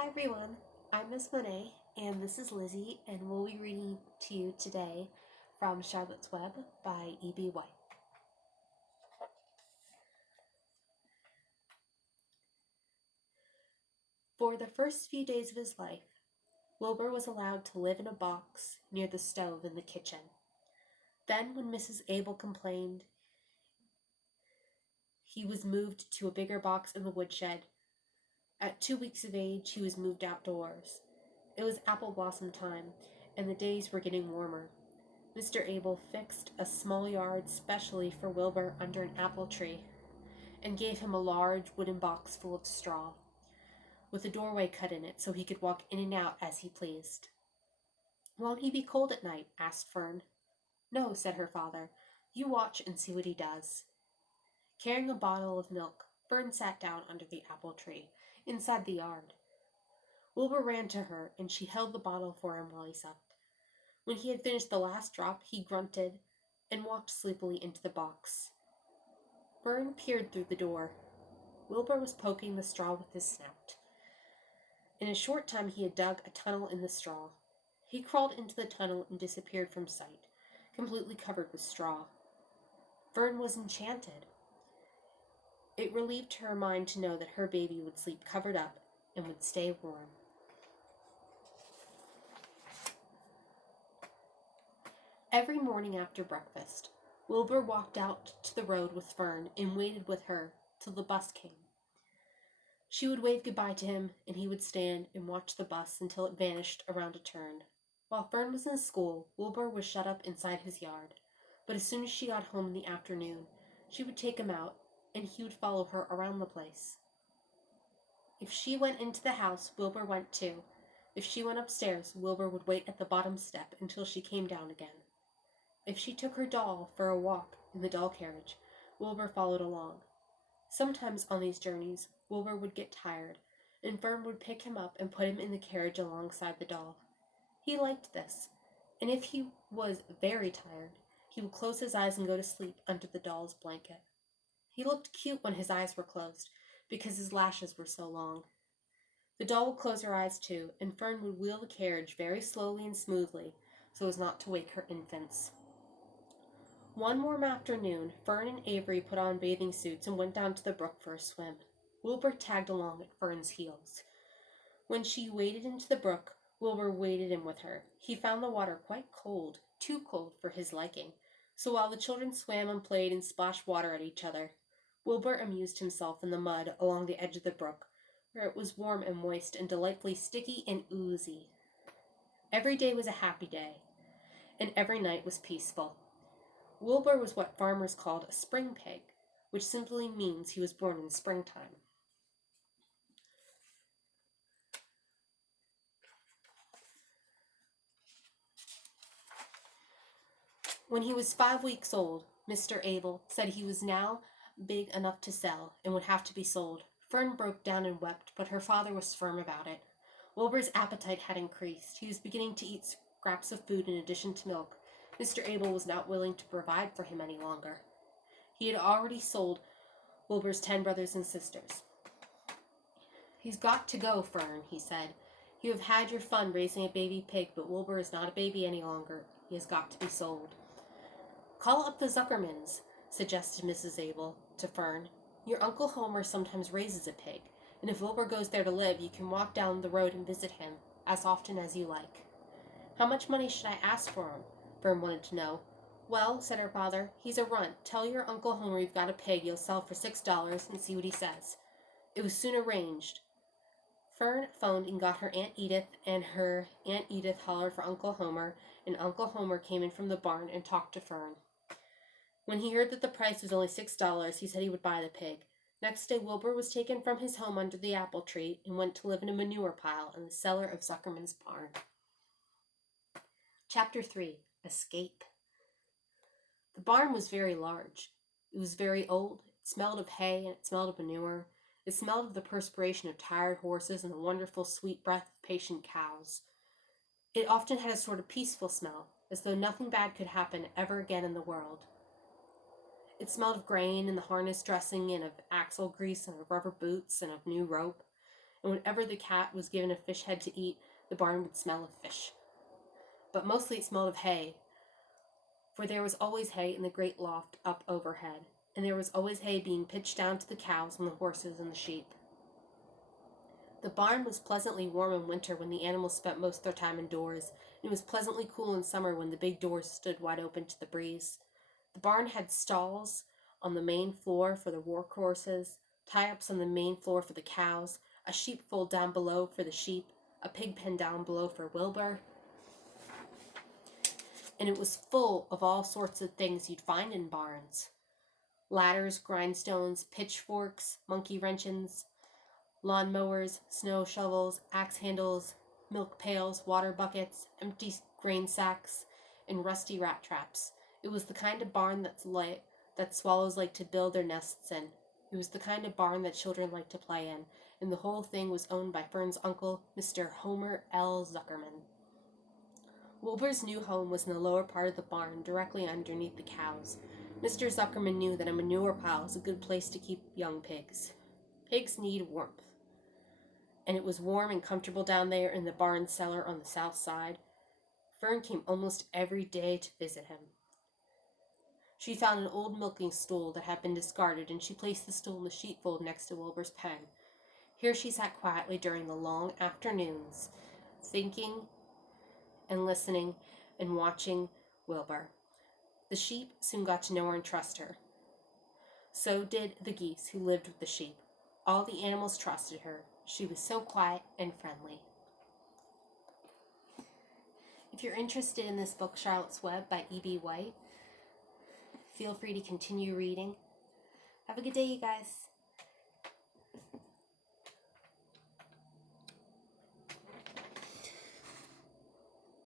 Hi everyone, I'm Miss Monet, and this is Lizzie, and we'll be reading to you today from Charlotte's Web by E.B. White. For the first few days of his life, Wilbur was allowed to live in a box near the stove in the kitchen. Then, when Mrs. Abel complained, he was moved to a bigger box in the woodshed. At 2 weeks of age, he was moved outdoors. It was apple blossom time, and the days were getting warmer. Mr. Abel fixed a small yard specially for Wilbur under an apple tree, and gave him a large wooden box full of straw, with a doorway cut in it so he could walk in and out as he pleased. "Won't he be cold at night?" asked Fern. "No," said her father. "You watch and see what he does." Carrying a bottle of milk, Fern sat down under the apple tree, inside the yard. Wilbur ran to her, and she held the bottle for him while he supped. When he had finished the last drop, he grunted and walked sleepily into the box. Fern peered through the door. Wilbur was poking the straw with his snout. In a short time he had dug a tunnel in the straw. He crawled into the tunnel and disappeared from sight, completely covered with straw. Fern was enchanted. It relieved her mind to know that her baby would sleep covered up and would stay warm. Every morning after breakfast, Wilbur walked out to the road with Fern and waited with her till the bus came. She would wave goodbye to him, and he would stand and watch the bus until it vanished around a turn. While Fern was in school, Wilbur was shut up inside his yard, but as soon as she got home in the afternoon, she would take him out, and he would follow her around the place. If she went into the house, Wilbur went too. If she went upstairs, Wilbur would wait at the bottom step until she came down again. If she took her doll for a walk in the doll carriage, Wilbur followed along. Sometimes on these journeys, Wilbur would get tired, and Fern would pick him up and put him in the carriage alongside the doll. He liked this, and if he was very tired, he would close his eyes and go to sleep under the doll's blanket. He looked cute when his eyes were closed, because his lashes were so long. The doll would close her eyes too, and Fern would wheel the carriage very slowly and smoothly, so as not to wake her infants. One warm afternoon, Fern and Avery put on bathing suits and went down to the brook for a swim. Wilbur tagged along at Fern's heels. When she waded into the brook, Wilbur waded in with her. He found the water quite cold, too cold for his liking, so while the children swam and played and splashed water at each other, Wilbur amused himself in the mud along the edge of the brook, where it was warm and moist and delightfully sticky and oozy. Every day was a happy day, and every night was peaceful. Wilbur was what farmers called a spring pig, which simply means he was born in springtime. When he was 5 weeks old, Mr. Abel said he was now big enough to sell and would have to be sold. Fern broke down and wept, but her father was firm about it. Wilbur's appetite had increased. He was beginning to eat scraps of food in addition to milk. Mr. Abel was not willing to provide for him any longer. He had already sold Wilbur's 10 brothers and sisters. "He's got to go, Fern," he said. "You have had your fun raising a baby pig, but Wilbur is not a baby any longer. He has got to be sold." "Call up the Zuckermans," suggested Mrs. Abel to Fern. "Your Uncle Homer sometimes raises a pig, and if Wilbur goes there to live, you can walk down the road and visit him as often as you like." "How much money should I ask for him?" Fern wanted to know. "Well," said her father, "he's a runt. Tell your Uncle Homer you've got a pig you'll sell for $6 and see what he says." It was soon arranged. Fern phoned and got her Aunt Edith, and her Aunt Edith hollered for Uncle Homer, and Uncle Homer came in from the barn and talked to Fern. When he heard that the price was only $6, he said he would buy the pig. Next day, Wilbur was taken from his home under the apple tree and went to live in a manure pile in the cellar of Zuckerman's barn. Chapter 3. Escape. The barn was very large. It was very old. It smelled of hay and it smelled of manure. It smelled of the perspiration of tired horses and the wonderful sweet breath of patient cows. It often had a sort of peaceful smell, as though nothing bad could happen ever again in the world. It smelled of grain and the harness dressing and of axle grease and of rubber boots and of new rope. and whenever the cat was given a fish head to eat, the barn would smell of fish. But mostly it smelled of hay, for there was always hay in the great loft up overhead, and there was always hay being pitched down to the cows and the horses and the sheep. The barn was pleasantly warm in winter when the animals spent most of their time indoors, and it was pleasantly cool in summer when the big doors stood wide open to the breeze. The barn had stalls on the main floor for the work horses, tie-ups on the main floor for the cows, a sheepfold down below for the sheep, a pig pen down below for Wilbur, and it was full of all sorts of things you'd find in barns. Ladders, grindstones, pitchforks, monkey wrenches, lawn mowers, snow shovels, axe handles, milk pails, water buckets, empty grain sacks, and rusty rat traps. It was the kind of barn that swallows like to build their nests in. It was the kind of barn that children like to play in, and the whole thing was owned by Fern's uncle, Mr. Homer L. Zuckerman. Wilbur's new home was in the lower part of the barn, directly underneath the cows. Mr. Zuckerman knew that a manure pile is a good place to keep young pigs. Pigs need warmth, and it was warm and comfortable down there in the barn cellar on the south side. Fern came almost every day to visit him. She found an old milking stool that had been discarded, and she placed the stool in the sheepfold next to Wilbur's pen. Here she sat quietly during the long afternoons, thinking and listening and watching Wilbur. The sheep soon got to know her and trust her. So did the geese who lived with the sheep. All the animals trusted her. She was so quiet and friendly. If you're interested in this book, Charlotte's Web by E.B. White, feel free to continue reading. Have a good day, you guys.